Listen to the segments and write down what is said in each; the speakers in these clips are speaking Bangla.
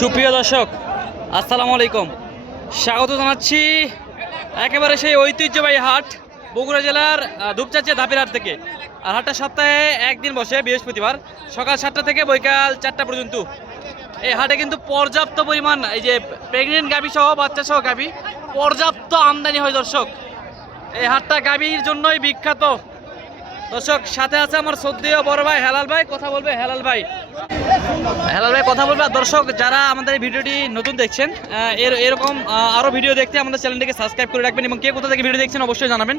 সুপ্রিয় দর্শক, আসসালামু আলাইকুম। স্বাগত জানাচ্ছি একেবারে সেই ঐতিহ্যবাহী হাট বগুড়া জেলার দুপচাচিয়া ধাপের হাট থেকে। আর হাটটা সপ্তাহে একদিন বসে, বৃহস্পতিবার সকাল 7টা থেকে বৈকাল 4টা পর্যন্ত। এই হাটে কিন্তু পর্যাপ্ত পরিমাণ এই যে প্রেগনেন্ট গাভী সহ বাচ্চা সহ গাভী পর্যাপ্ত আমদানি হয় দর্শক। এই হাটটা গাভীর জন্যই বিখ্যাত দর্শক। সাথে আছে আমার শ্রদ্ধেয় বড় ভাই হেলাল ভাই, কথা বলবে হেলাল ভাই। হেলাল ভাই কথা বলবে। আর দর্শক যারা আমাদের এই ভিডিওটি নতুন দেখছেন, এরকম আরও ভিডিও দেখতে আমাদের চ্যানেলটিকে সাবস্ক্রাইব করে রাখবেন এবং কে কোথা থেকে ভিডিও দেখছেন অবশ্যই জানাবেন।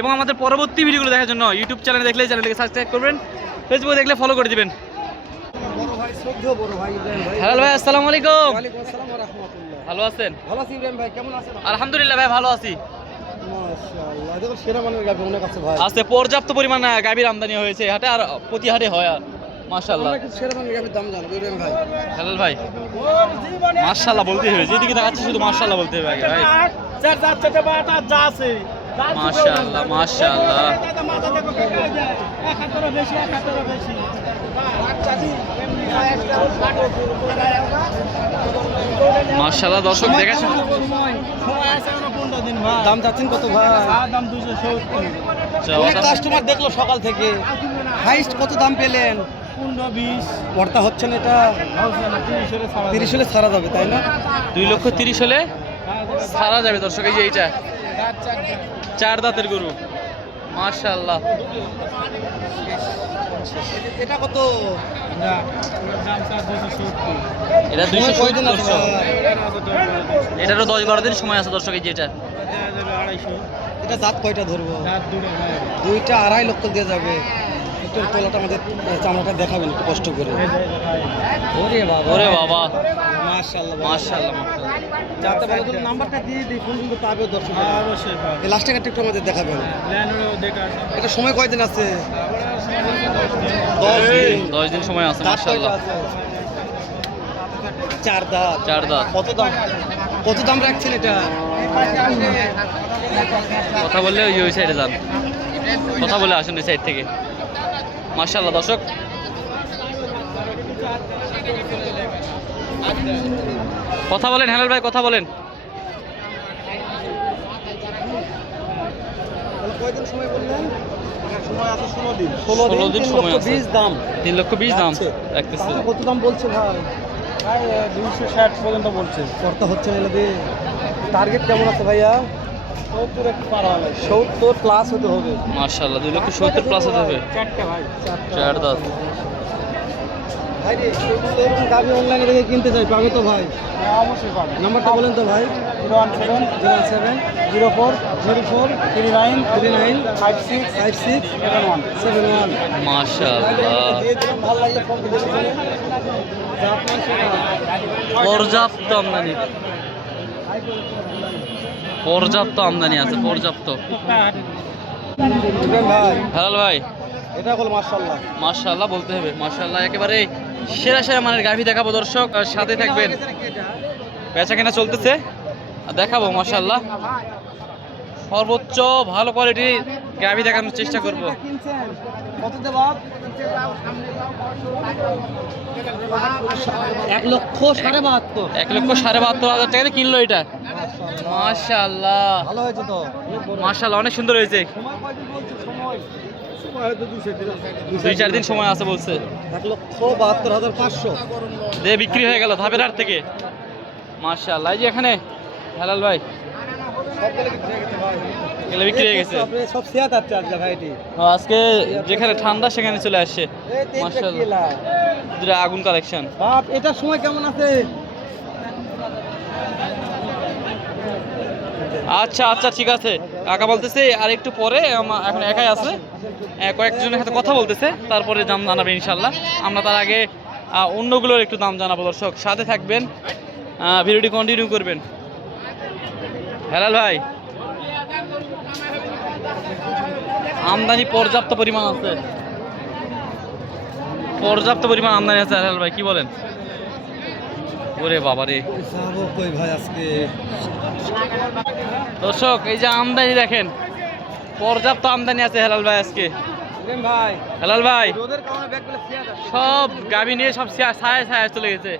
এবং আমাদের পরবর্তী ভিডিওগুলো দেখার জন্য ইউটিউব চ্যানেলে দেখলে চ্যানেলটিকে সাবস্ক্রাইব করবেন, ফেসবুকে দেখলে ফলো করে দিবেন। হেলাল ভাই আসসালামু আলাইকুম। ভালো আছেন? আলহামদুলিল্লাহ ভাই, ভালো আছি। আছে পর্যাপ্ত পরিমাণ গাভীর আমদানি হয়েছে হাটে, আর প্রতি হাটে হয়। মাশাআল্লাহ হেলাল ভাই, মাশাআল্লাহ বলতে হবে, যেদিকে দেখাচ্ছি শুধু মাশাআল্লাহ বলতে হবে আগে ভাই। মাশাআল্লাহ মাশাআল্লাহ মাশাআল্লাহ দর্শক দেখেছেন দাম যাচ্ছেন কত ভাই? দাম 270। কাস্টমার দেখলো সকাল থেকে, হাইস্ট কত দাম পেলেন? 15-20 পড়তা হচ্ছে না, এটা 30 হলে ছাড়া যাবে তাই না? 2,30,000 হলে ছাড়া যাবে দর্শক। এই যে এইটা 4 দাঁতের গরু, মাশাআল্লাহ। এটা কত? এটা 270 দর্শক। এটারও 10-12 দিন সময় আছে দর্শক। এই যে এটা দাঁত কয়টা ধরবো? দুইটা 2.5 লক্ষ দিয়ে যাবে। একটু তোলাটা আমাদের চামড়াটা দেখাবেন একটু কষ্ট করে। ওরে বাবা, ওরে বাবা, মাশাআল্লাহ মাশাআল্লাহ। যাতে ভালো তুমি নাম্বারটা দিয়ে দিই, ফোন কিন্তু পাবে দর্শক। অবশ্যই এই লাস্ট টাকাটা একটু আমাদের দেখাবেন। এটা সময় কয়দিন আছে? 10 দিন সময় আছে। মাশাআল্লাহ 4 দাঁত। 4 দাঁত। কত দাম রাখছেন এটা? কথা বললে ওই সাইডে যান, কথা বলে আসেন ওই সাইড থেকে। মাশাআল্লাহ দর্শক, কথা বলেন হেলাল ভাই, কথা বলেন। কয়দিন সময় বললেন? সময় আছে 16 দিন। 16 দিন সময় আছে। 20 দাম, 3,20,000 দাম রাখতেছে। কত দাম বলছে ভাই? 260 পর্যন্ত বলছে। কর্তা হচ্ছে না এলাদে। টার্গেট কেমন আছে ভাইয়া? 70 একটু পার হবে। 70 প্লাস হতে হবে। মাশাআল্লাহ 2,70,000 প্লাস হতে হবে। 4টা ভাই, 4 দাঁত। ভাই রে, এরকম গাভী অনলাইনে দেখে কিনতে চাই, পাবে তো ভাই? হ্যাঁ অবশ্যই পাবে। নাম্বারটা বলেন তো ভাই। 017 04 04 39 39 56 56 71 71। মাশাআল্লাহ ভালো লাগলে ফোন করে দিবেন। পর্যাপ্ত আমদানি, পর্যাপ্ত আমদানি আছে, পর্যাপ্ত। ভাই হেলাল ভাই, এটা হলো মাশাআল্লাহ। মাশাআল্লাহ বলতে হবে, মাশাআল্লাহ একেবারে সেরা সেরা মানের গাভী দেখাবো দর্শক, আর সাথে থাকবেন। বেচা কেনা চলতেছে, দেখাবো মাশাআল্লাহ সর্বোচ্চ ভালো কোয়ালিটির গাভী দেখানোর চেষ্টা করব। কত দেব? 1,72,500। 1,72,500 টাকা কিনলো এটা। মাশাআল্লাহ ভালো হয়েছে তো, মাশাআল্লাহ অনেক সুন্দর হয়েছে। সময় তো 2-4 দিন সময় আছে বলছে। 1,72,500 দিয়ে বিক্রি হয়ে গেল ধাপের হাট থেকে। মাশাআল্লাহ এই যে এখানে হেলাল ভাই এগুলো বিক্রি হয়ে গেছে। সব শেয়ার আছে আজকে ভাইটি। আজকে যেখানে ঠান্ডা সেখানে চলে আসছে। মাশাআল্লাহ দুটো আগুন কালেকশন। বাপ, এটার সময় কেমন আছে? আচ্ছা আচ্ছা ঠিক আছে, কাকা বলতেছে আর একটু পরে, এখন একাই আছে, কয়েকজনের সাথে কথা বলতেছে, তারপরে দাম জানাবে ইনশাল্লাহ। আমরা তার আগে অন্যগুলোর একটু দাম জানাবো দর্শক, সাথে থাকবেন, ভিডিওটি কন্টিনিউ করবেন। হেলাল ভাই আমদানি পর্যাপ্ত পরিমাণ আছে, পর্যাপ্ত পরিমাণ আমদানি আছে হেলাল ভাই, কি বলেন? ওরে বাবা রে, যাবো কই ভাই আজকে? দর্শক এই যে আমদানি দেখেন, পর্যাপ্ত আমদানি আছে হেলাল ভাই আজকে। ভাই হেলাল ভাই রোদের কারণে ব্যাগগুলো শেয়ার আছে। সব গাভী নিয়ে সব ছায়া ছায়া চলে গেছে।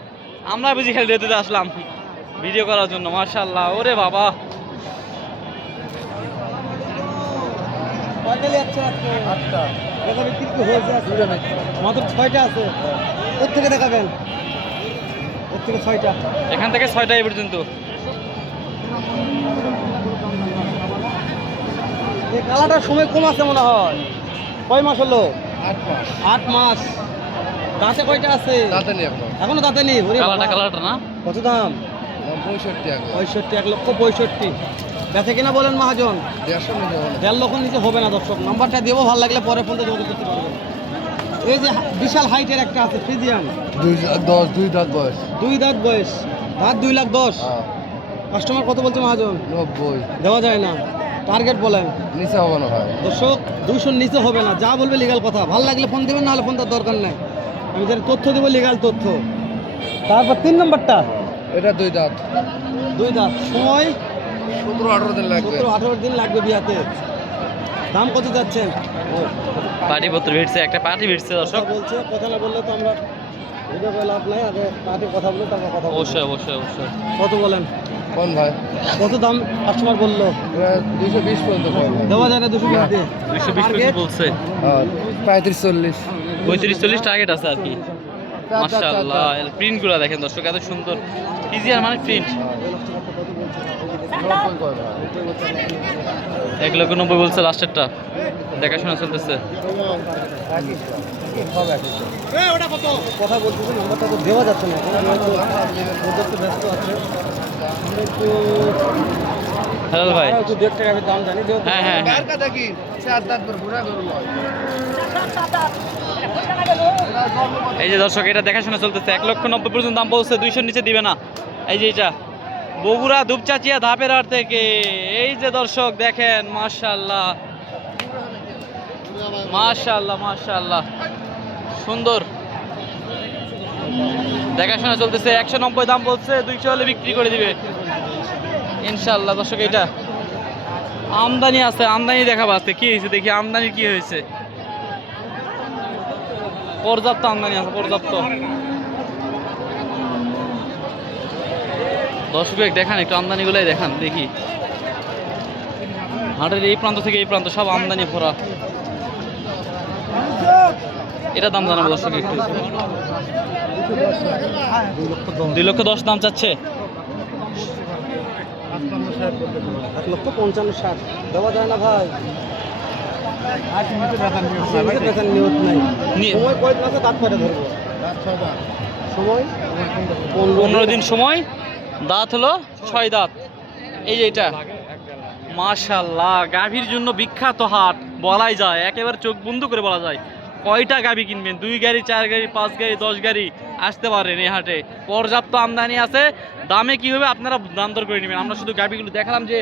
আমরা বুঝি খালি রেতুতে আসলাম ভিডিও করার জন্য। মাশাআল্লাহ, ওরে বাবা, কয়টা যাচ্ছে আজকে? 8টা। দেখা বিক্রি কি হয়েছে আজকে? মাত্র 6টা আছে। কোথা থেকে দেখাবেন? এর থেকে 6টা। এখান থেকে 6টা এই পর্যন্ত। এই কালাটার সময় কম আছে মনে হয়। কয় মাস হলো? 8 মাস। 8 মাস। দাঁতে কয়টা আছে? দাঁতে নেই এখন। এখনো দাঁতে নেই। ওরে বাবা। কালারটা না কত দাম? 65 টাকা। 65, 1,65,65। বেচে কিনা বলেন মহাজন? 150 নিতে হবে। 1.5 লক্ষ নিচে হবে না দর্শক। নাম্বারটা দেবো, ভালো লাগলে পরে ফোনটা যোগাযোগ করতে পারবেন। এই যে বিশাল হাইটের একটা আছে ফ্রিজিয়ান, 2 দাঁত বয়স। 2 দাঁত বয়স, দাঁত 2,10,000। হ্যাঁ। কাস্টমার কত বলছে মহাজন? 90। দেওয়া যায় না, টার্গেট বলেন। নিচে হবে না ভাই। দর্শক 200 নিচে হবে না, যা বলবে লিগাল কথা। ভালো লাগলে ফোন দেবেন, না হলে ফোন দেওয়ার দরকার নেই। আমি যারা তথ্য দেবো লিগাল তথ্য। তারপর 3 নম্বরটা, এটা 2 দাঁত। 2 দাঁত, সময় 17-18 দিন লাগবে। 17-18 দিন লাগবে বিয়াতে। দাম কত যাচ্ছেন? পার্টি পত্র ভিড়ছে, একটা পার্টি ভিড়ছে দর্শক। কথা বলছে, কথা না বললে তো আমরা ভিডিও করে লাভ নাই। আগে তাতে কথা বলে তারপর কথা বলবো। অবশ্যই অবশ্যই অবশ্যই। কত বলেন? কোন ভাই? কত দাম কাস্টমার বললো? এটা 220 পর্যন্ত পাবে ভাই। দেওয়া যায় না 220 দিয়ে? 220 Target? বলছে, হ্যাঁ, 35-40। 35-40 টার্গেট আছে আর কি। মাশাআল্লাহ, এর প্রিন্টগুলো দেখেন দর্শক, এত সুন্দর। ইজিয়ার মানে প্রিন্ট। 90 কয় ভাই? 1,90,000 বলছে লাস্টেরটা, দেখাশোনা চলতেছে। সব একই। কথা বলতেছি, নাম্বারটা তো দেওয়া যাচ্ছে না এখন। আমরা একটু ওদের তো ব্যস্ত আছে। আমরা একটু হ্যালো ভাই। আমরা একটু 1.5 টাকা দাম জানি। হ্যাঁ হ্যাঁ হ্যাঁ, কারকা দেখি 4 দাঁত পর ঘোরা গরু লয়। এই যে দর্শক, এটা দেখাশোনা চলতেছে। 1,90,000 পর্যন্ত দাম বলছে, 200 নিচে দিবে না। এই যে এটা বগুড়া দুপচাচিয়া ধাপের হাট থেকে। এই যে দর্শক দেখেন, মাশাআল্লাহ মাশাআল্লাহ মাশাআল্লাহ, সুন্দর দেখাশোনা চলতেছে। 190 দাম বলছে, 200 হলে বিক্রি করে দিবে ইনশাআল্লাহ। দর্শক, এটা আমদানি আছে, আমদানি দেখাবো আজকে। কি হয়েছে দেখি, আমদানি কি হয়েছে। পর্যাপ্ত আমদানি আছে, পর্যাপ্ত। দর্শক দেখান একটু, আমদানিগুলোই দেখান দেখি। হাটের এই প্রান্ত থেকে এই প্রান্ত সব আমদানি ভরা। এটা দাম জানাবো দর্শক একটু। 2,10,000 দাম চাচ্ছে। 1,55,000 দেওয়া যায় না ভাই। বেচার নিয়ত নাই। সময় কয় মাসে দাঁত করে ধরবো? সময় 15 দিন সময়, দাঁত হলো 6 দাঁত। এই যে এটা মাশাআল্লাহ, গাভীর জন্য বিখ্যাত হাট বলাই যায়, একেবারে চোখ বন্ধ করে বলা যায়। কয়টা গাভী কিনবেন? 2 গাড়ি, 4 গাড়ি, 5 গাড়ি, 10 গাড়ি আসতে পারেন এই হাটে। পর্যাপ্ত আমদানি আছে। দামে কি হবে আপনারা দাম দর করে নেবেন। আমরা শুধু গাভীগুলো দেখালাম যে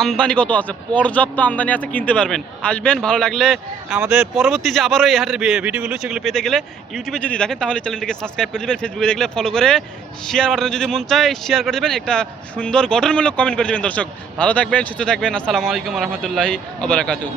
আমদানি কত আছে, পর্যাপ্ত আমদানি আছে, কিনতে পারবেন। আসবেন, ভালো লাগলে আমাদের পরবর্তী যে আবারও এই হাটের ভিডিওগুলো সেগুলো পেতে গেলে ইউটিউবে যদি দেখেন তাহলে চ্যানেলটিকে সাবস্ক্রাইব করে দেবেন, ফেসবুকে দেখলে ফলো করে শেয়ার বাটনে যদি মন চায় শেয়ার করে দেবেন, একটা সুন্দর গঠনমূলক কমেন্ট করে দেবেন। দর্শক ভালো থাকবেন, সুস্থ থাকবেন। আসসালামু আলাইকুম রহমতুল্লাহি ওয়া বারাকাতুহু।